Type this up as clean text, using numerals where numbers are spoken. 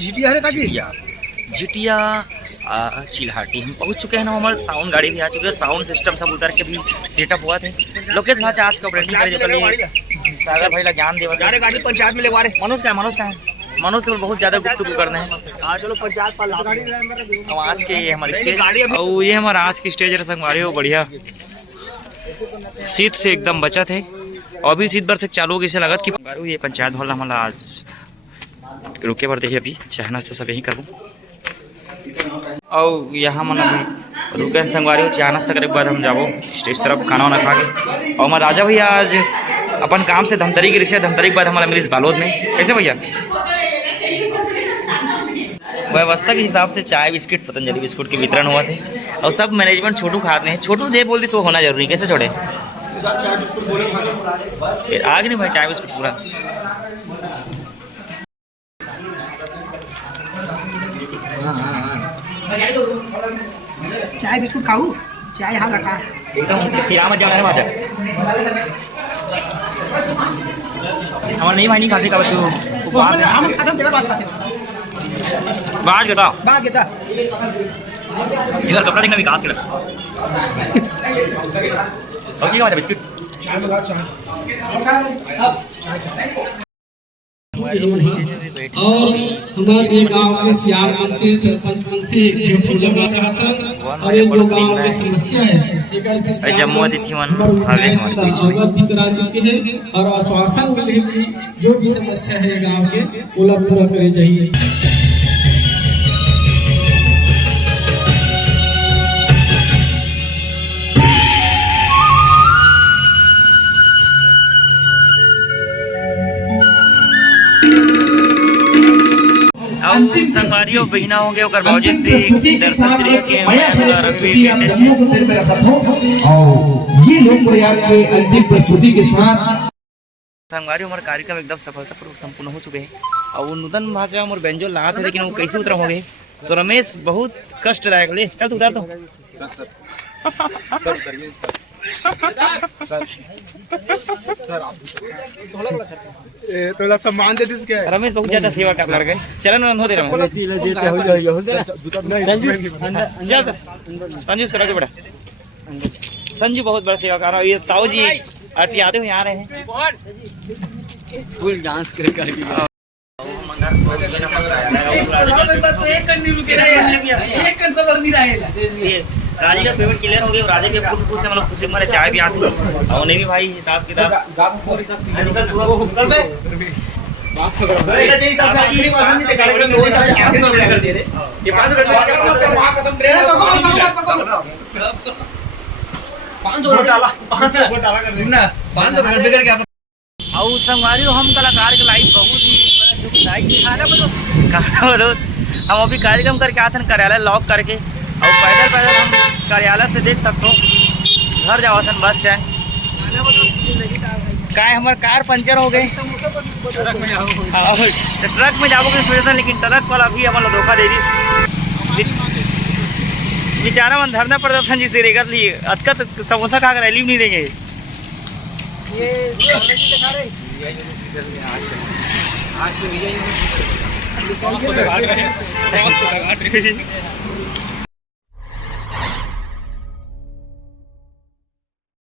जिटिया है जिटिया चिल्हाटी हम पहुंच चुके हैं ना। हमारे साउंड गाड़ी भी आ चुकी है, साउंड सिस्टम सब उतर के भी सेटअप हुआ थे। लोकेश भाई आज का ऑपरेटिंग कर सागर भाई ला ज्ञान देवा गाड़ी पंचायत में लेवा रहे। मनोज का है मनोज से बहुत ज्यादा गुफ्तगू करना है। चलो पंचायत पर आज के ये हमारी स्टेज और ये हमारा आज की स्टेज संगवारी हो बढ़िया शीत से एकदम बचत है। और अभी शीत बरस चालू होगी इसे लगत कि ये पंचायत भवन हमारा आज रुके पर देखिए अभी चाय नाश्ता सब यहीं करूँ। और यहाँ मन अभी रुके संगवारी हो चाय नाश्ता करे के बाद हम जाबो स्टेज तरफ खाना वाना खा के। और हमारा राजा भैया आज अपन काम से धमतरी गिरी से धमतरी के बाद हमारा मिली बालोद में। कैसे भैया? व्यवस्था के हिसाब से चाय बिस्किट पतंजलि बिस्कुट के वितरण हुआ थे और सब मैनेजमेंट छोटू खाते हैं। छोटू जे बोल दी वो होना जरूरी कैसे छोड़े आगे नहीं भाई चाय बिस्कुट पूरा। चाय बिस्कुट खाऊ चाय यहाँ रखा एकदम सिरामत जाना है वहाँ हमारे नहीं भाई नहीं खाते का बाहर गेता इधर कपड़ा देखना विकास के लगा और ठीक है बिस्किट और हमारे ये गांव के सियार मन से सरपंच मन से जमा चाहता और ये जो गांव की समस्या है जम्मू अतिथि मन अवगत भी करा चुके हैं और आश्वासन मिले कि जो भी समस्या है गांव के वो लोग पूरा करे जाइए। अंतिम संगवारियों बहिना होंगे और बावजूद दर्शन के ये लोग प्रयाग के अंतिम प्रस्तुति के साथ संगवारी हमारे कार्यक्रम एकदम सफलतापूर्वक संपूर्ण हो चुके हैं। और वो नूतन भाषा और व्यंजन लगा थे लेकिन वो कैसे उतर होंगे तो रमेश बहुत कष्टदायक ले चल तू उतार तो थोड़ा सम्मान दे दिस क्या रमेश बहुत ज्यादा सेवा कर लड़ गए चलन रन होते रमेश संजू करा के बड़ा संजू बहुत बड़ा सेवा कर रहा है। ये साहू जी अटियाते हुए आ रहे हैं फुल डांस करके राजी का पेमेंट क्लियर हो गया। राजे के फुल से मतलब खुशी मारे चाय भी आती और उन्हें भी भाई हिसाब किताब और संगवारी हम कलाकार के लाइफ बहुत ही दुखदायी दिखाना मतलब हम अभी कार्यक्रम करके आते हैं कार्यालय लॉक करके और पैदल हम कार्यालय से देख सकते हो घर जाओ थे बस स्टैंड का हमारे कार पंचर हो गए ट्रक में जाओगे सोचते लेकिन ट्रक वाला भी हमारा धोखा दे दी बेचारा मन धरना प्रदर्शन जी से रेगत लिए अतकत समोसा खा कर रैली नहीं देंगे ये